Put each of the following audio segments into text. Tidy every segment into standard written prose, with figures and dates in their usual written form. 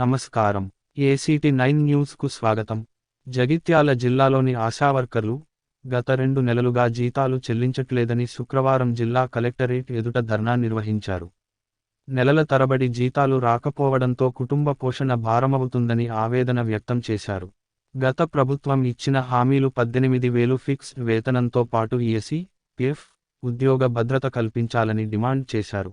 నమస్కారం. ACT9 న్యూస్కు స్వాగతం. జగిత్యాల జిల్లాలోని ఆశావర్కర్లు గత 2 నెలలుగా జీతాలు చెల్లించట్లేదని శుక్రవారం జిల్లా కలెక్టరేట్ ఎదుట ధర్నా నిర్వహించారు. నెలల తరబడి జీతాలు రాకపోవడంతో కుటుంబ పోషణ భారమవుతుందని ఆవేదన వ్యక్తం చేశారు. గత ప్రభుత్వం ఇచ్చిన హామీలు 18,000 ఫిక్స్డ్ వేతనంతో పాటు ESI, PF, ఉద్యోగ భద్రత కల్పించాలని డిమాండ్ చేశారు.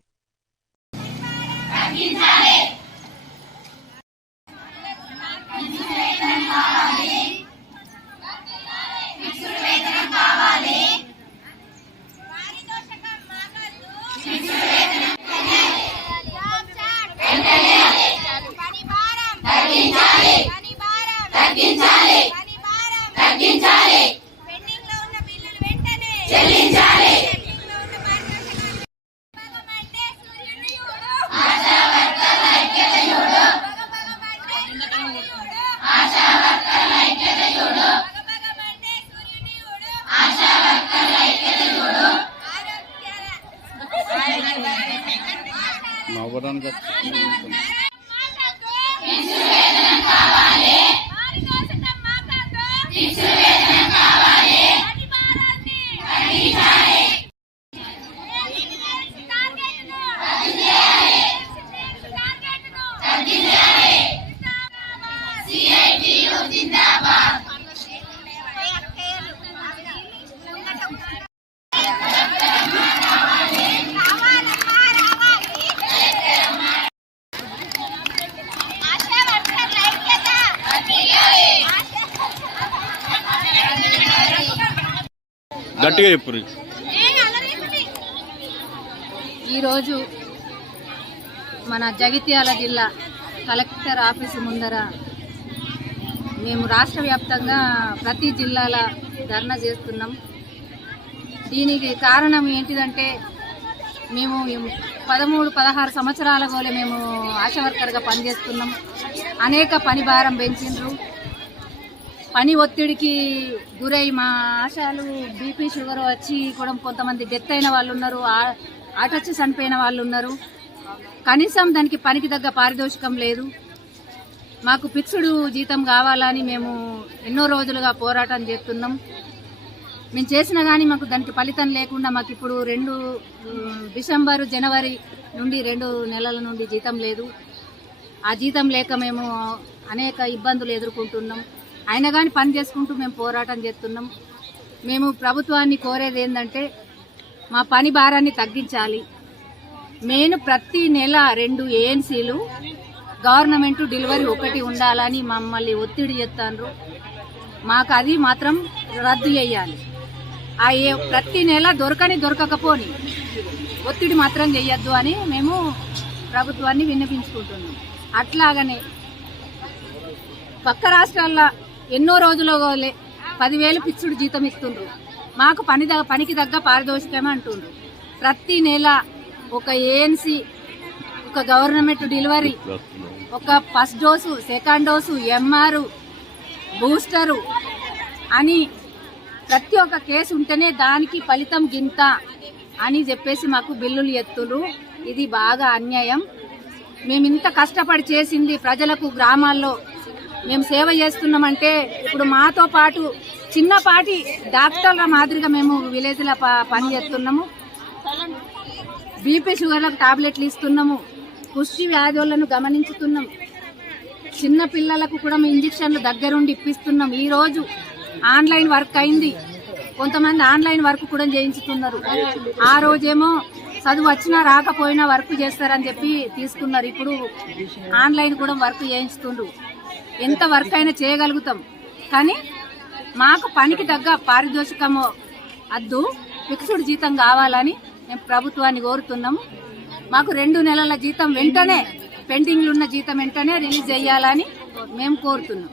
గట్టిగా చెప్పు. ఈరోజు మన జగిత్యాల జిల్లా కలెక్టర్ ఆఫీసు ముందర మేము రాష్ట్ర వ్యాప్తంగా ప్రతి జిల్లాల ధర్నా చేస్తున్నాం. దీనికి కారణం ఏంటిదంటే మేము 13-16 సంవత్సరాల గోలే మేము ఆశా వర్కర్గా పనిచేస్తున్నాం. అనేక పని భారం పెంచిండ్రు. పని ఒత్తిడికి గురై మా ఆశాలు BP షుగర్ వచ్చి కూడా కొంతమంది డెత్ అయిన వాళ్ళు ఉన్నారు, ఆటొచ్చి చనిపోయిన వాళ్ళు ఉన్నారు. కనీసం దానికి పనికి తగ్గ పారితోషికం లేదు. మాకు ఫిక్స్డ్ జీతం కావాలని మేము ఎన్నో రోజులుగా పోరాటం చేస్తున్నాం. మేము చేసినా కానీ మాకు దానికి ఫలితం లేకుండా మాకు ఇప్పుడు డిసెంబర్, జనవరి నుండి 2 నెలల నుండి జీతం లేదు. ఆ జీతం లేక మేము అనేక ఇబ్బందులు ఎదుర్కొంటున్నాం. అయినా కానీ పని చేసుకుంటూ మేము పోరాటం చేస్తున్నాం. మేము ప్రభుత్వాన్ని కోరేది ఏంటంటే మా పని భారాన్ని తగ్గించాలి. నేను ప్రతి నెల 2 ANCలు గవర్నమెంట్ డెలివరీ 1 ఉండాలని మమ్మల్ని ఒత్తిడి చేస్తాను. మాకు అది మాత్రం రద్దు చేయాలి. ప్రతి నెల దొరకకపోని ఒత్తిడి మాత్రం చేయొద్దు అని మేము ప్రభుత్వాన్ని విన్నపించుకుంటున్నాం. అట్లాగనే పక్క రాష్ట్రాల్లో ఎన్నో రోజులు 10,000 ఫిక్స్డ్ జీతం ఇస్తుండ్రు. మాకు పనికి తగ్గ పారితోషికమే అంటుండ్రు. ప్రతి నెల 1 ANC, 1 government delivery, 1 first dose, second dose, MR, booster అని ప్రతి ఒక్క కేసు ఉంటేనే దానికి ఫలితం గింత అని చెప్పేసి మాకు బిల్లులు ఎత్తులు. ఇది బాగా అన్యాయం. మేము ఇంత కష్టపడి చేసింది ప్రజలకు, గ్రామాల్లో మేము సేవ చేస్తున్నామంటే ఇప్పుడు మాతో పాటు చిన్నపాటి డాక్టర్ల మాదిరిగా మేము విలేజ్లో పని చేస్తున్నాము. BP షుగర్లకు టాబ్లెట్లు ఇస్తున్నాము. కుష్టి వ్యాధులను గమనించుతున్నాం. చిన్న పిల్లలకు కూడా మేము ఇంజక్షన్లు దగ్గరుండి ఇప్పిస్తున్నాం. ఈరోజు ఆన్లైన్ వర్క్ అయింది. కొంతమంది ఆన్లైన్ వర్క్ కూడా చేయించుతున్నారు. ఆ రోజేమో చదువు వచ్చినా రాకపోయినా వర్క్ చేస్తారని చెప్పి తీసుకున్నారు. ఇప్పుడు ఆన్లైన్ కూడా వర్క్ చేయించుతుండ్రు. ఎంత వర్క్ అయినా చేయగలుగుతాం. కానీ మాకు పనికి తగ్గ పారితోషికము అద్దు, ఫిక్స్డ్ జీతం కావాలని మేము ప్రభుత్వాన్ని కోరుతున్నాము. మాకు 2 నెలల జీతం వెంటనే, పెండింగ్లు ఉన్న జీతం వెంటనే రిలీజ్ చేయాలని మేము కోరుతున్నాం.